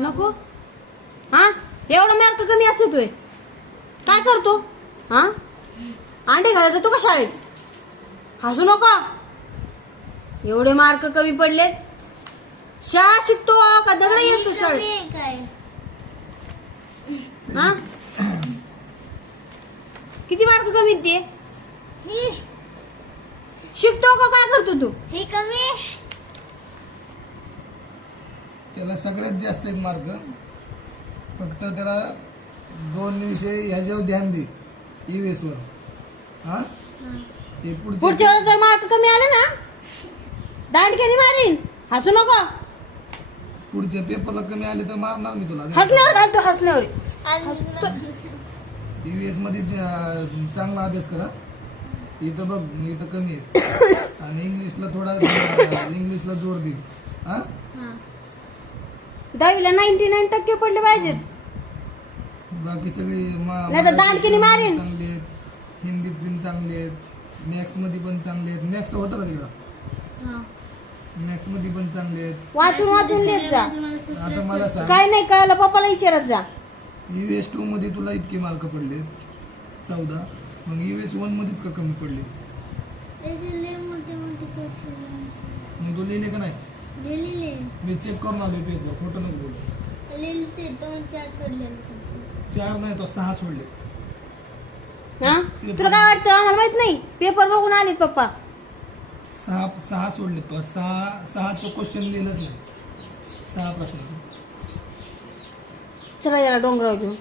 नको हा एवढा मार्क कमी असते तुय काय करतो हा अंडे घालायचं तू का शाळेत हसू नका एवढे मार्क कमी पडलेत शाळा शिकतो का दगड येतो शाळेत काय हा किती मार्क कमी ते शिकतो का काय करतो तू हे कमी त्याला सगळ्यात जास्त आहेत मार्क फक्त त्याला 2 विषय ह्याच्यावर ध्यान दे EVS वर हा हे पुढच्या वेळेस जर मार्क कमी आले ना दांडक्याने मारीन हसू नको पुढच्या पेपरला कमी आले तर मारणार मी तुला हसल्यावर घालतो हसल्यावर EVS मध्ये चांगला अभ्यास करा इथं बघ इथं कमी आहे आणि इंग्लिशला थोडा इंग्लिशला जोर दे हा 10वीला 99% पडले पाहिजेत बाकी सगळे नाही तर दांडकीने मारीन. चांगले आहेत हिंदीत पण चांगले आहेत मॅथ्स मध्ये पण चांगले आहेत मॅथ्स होतं का तिकडं मॅथ्स मध्ये पण चांगले आहेत वाचून वाचून लिहित जा आता मला सांग काय नाही कळलं पप्पाला विचारत जा EVS 2 मध्ये तुला इतके मार्क पडले 14 मग EVS 1 मध्येच का कमी पडले मग तू लिहिले का नाही मी चेक करून आलो पेपर खोटं नको बोलू 2-4 सोडले 4 नाही तो 6 सोडले हा तुला काय वाटतं आम्हाला माहित नाही पेपर बघून आलेत पप्पा 6 सोडले तो 6चं क्वेश्चन लिहिलंच नाही 6 प्रश्न चला याला डोंगरावर घेऊन